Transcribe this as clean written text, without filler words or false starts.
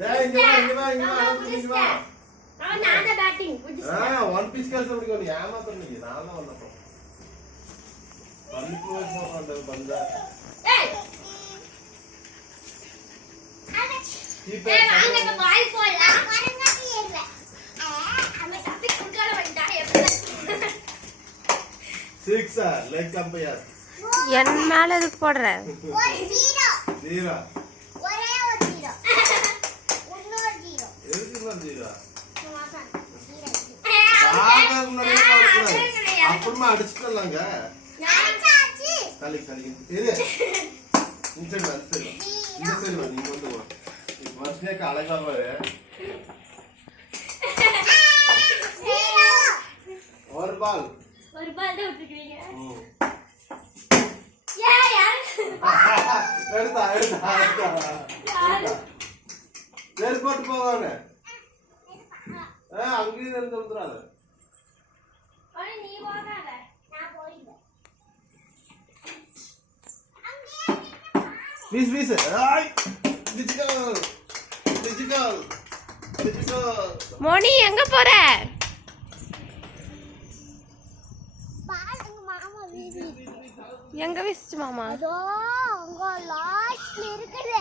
டேய் இங்க வா நான் தான் பேட்டிங் ஒன் பீஸ் கேஸ் பிடிக்கும் நீ ஏமாத்தற நீ நான் தான் வந்தப்போ பல்லுக்கு போறது பந்தா ஏய் வாங்க பால் போலாம் வரங்கட்டி ஏறல அம்மா தப்பி குடுக்கல வந்தா எப்படி 6 லெக் அம்பையர் என் மேல எதுக்கு போடுற? ஒரு 0 ஒரே ஒரு 0 இன்னொரு 0 எதுக்கு இன்னொரு 0 அப்புறமா அடிச்சுட்டலாங்க களி இரு இந்த சைடு வா நீங்க வந்து வா வருஷத்துக்கு அழகா வர ஒரு பால் தான் விட்டுக்கிறீங்க எடுத்தா போட்டு போவாங்க அங்கேயும் இருந்து வந்துடாத நீ போகாத நான் போயிடுவேன் பீஸ் ஐ டிஜிட்டல் மோனி எங்க போற? பாருங்க மாமா வீதி எங்க வீசுச்சு மாமா? அதோ அங்க லாஸ்ட்ல இருக்குது